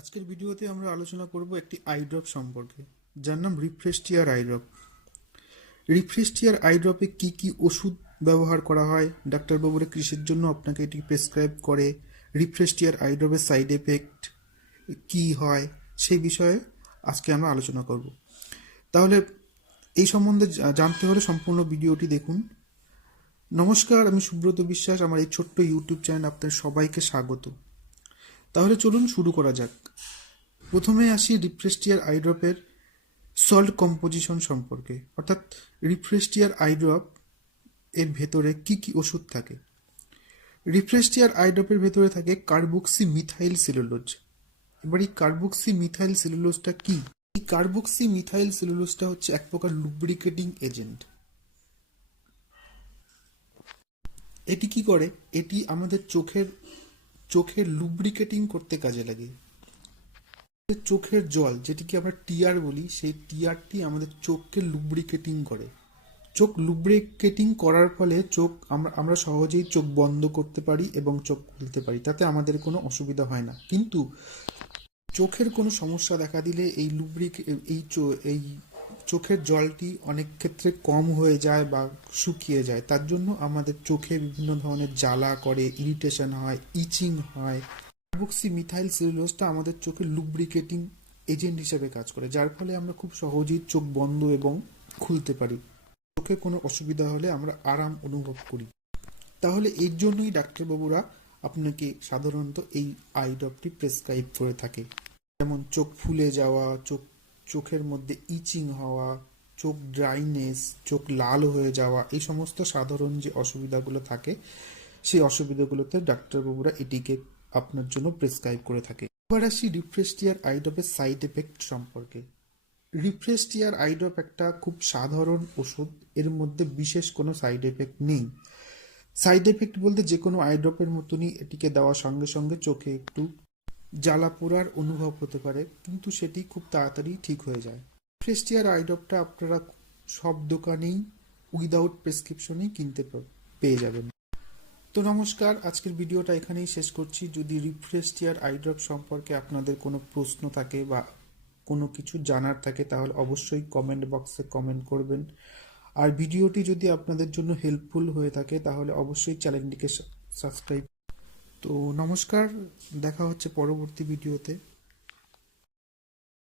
আজকের ভিডিওতে আমরা আলোচনা করব একটি আই ড্রপ সম্পর্কে, যার নাম refresh tear eye drop. Refresh tear eye ড্রপে কী কী ওষুধ ব্যবহার করা হয়, ডাক্তারবাবুরা কিসের জন্য আপনাকে এটি প্রেসক্রাইব করে, রিফ্রেশ টিয়ার আই ড্রপের সাইড এফেক্ট কী হয়, সেই বিষয়ে আজকে আমরা আলোচনা করব। তাহলে এই সম্বন্ধে জানতে হলে সম্পূর্ণ ভিডিওটি দেখুন। নমস্কার, আমি সুব্রত বিশ্বাস। আমার এই ছোট্ট ইউটিউব চ্যানেল আপনাদের সবাইকে স্বাগত। তাহলে চলুন শুরু করা যাক। প্রথমে আসি রিফ্রেশ টিয়ার আই ড্রপের সল্ট কম্পোজিশন সম্পর্কে, অর্থাৎ রিফ্রেশ টিয়ার আই ড্রপ এর ভেতরে কি কি ওষুধ থাকে। রিফ্রেশ টিয়ার আই ড্রপের ভেতরে থাকে কার্বক্সি মিথাইল সেলুলোজ। এবার এই কার্বক্সি মিথাইল সেলুলোজটা কি? এই কার্বক্সি মিথাইল সেলুলোজটা হচ্ছে এক প্রকার লুব্রিকেটিং এজেন্ট। এটি কি করে? এটি আমাদের চোখের লুব্রিকেটিং করতে কাজে লাগে। চোখের জল, যেটিকে আমরা টিয়ার বলি, সেই টিয়ারটি আমাদের চোখকে লুব্রিকেটিং করে। চোখ লুব্রিকেটিং করার ফলে আমরা সহজেই চোখ বন্ধ করতে পারি এবং চোখ খুলতে পারি, তাতে আমাদের কোনো অসুবিধা হয় না। কিন্তু চোখের কোনো সমস্যা দেখা দিলে এই চোখের জলটি অনেক ক্ষেত্রে কম হয়ে যায় বা শুকিয়ে যায়। তার জন্য আমাদের চোখে বিভিন্ন ধরনের জ্বালা করে, ইরিটেশন হয়, ইচিং হয়। কার্বক্সি মিথাইল সেলুলোজটা আমাদের চোখের লুব্রিকেটিং এজেন্ট হিসেবে কাজ করে, যার ফলে আমরা খুব সহজেই চোখ বন্ধ এবং খুলতে পারি। চোখে কোনো অসুবিধা হলে আমরা আরাম অনুভব করি। তাহলে এর জন্যই ডাক্তারবাবুরা আপনাকে সাধারণত এই আই ড্রপটি প্রেসক্রাইব করে থাকে। যেমন চোখ ফুলে যাওয়া, চোখের মধ্যে ইচিং হওয়া, চোখ ড্রাইনেস, চোখ লাল হয়ে যাওয়া, এই সমস্ত সাধারণ যে অসুবিধাগুলো থাকে, সেই অসুবিধাগুলোতে ডাক্তারবাবুরা এটিকে আপনার জন্য প্রেসক্রাইব করে থাকে। এবার আসি রিফ্রেশ টিয়ার আই ড্রপের সাইড এফেক্ট সম্পর্কে। রিফ্রেশ টিয়ার আই ড্রপ একটা খুব সাধারণ ওষুধ, এর মধ্যে বিশেষ কোনো সাইড এফেক্ট নেই। সাইড এফেক্ট বলতে যে কোনো আই ড্রপের মতনই এটিকে দেওয়ার সঙ্গে সঙ্গে চোখে একটু জ্বালা পোড়ার অনুভব হতে পারে, কিন্তু সেটি খুব তাড়াতাড়ি ঠিক হয়ে যায়। রিফ্রেশ টিয়ার আই ড্রপটা আপনারা সব দোকানেই উইদাউট প্রেসক্রিপশনেই কিনতে পেয়ে যাবেন। তো নমস্কার, আজকের ভিডিওটা এখানেই শেষ করছি। যদি রিফ্রেশ টিয়ার আই ড্রপ সম্পর্কে আপনাদের কোনো প্রশ্ন থাকে বা কোনো কিছু জানার থাকে, তাহলে অবশ্যই কমেন্ট বক্সে কমেন্ট করবেন। আর ভিডিওটি যদি আপনাদের জন্য হেল্পফুল হয়ে থাকে, তাহলে অবশ্যই চ্যানেলটিকে সাবস্ক্রাইব। তো নমস্কার, দেখা হচ্ছে পরবর্তী ভিডিওতে।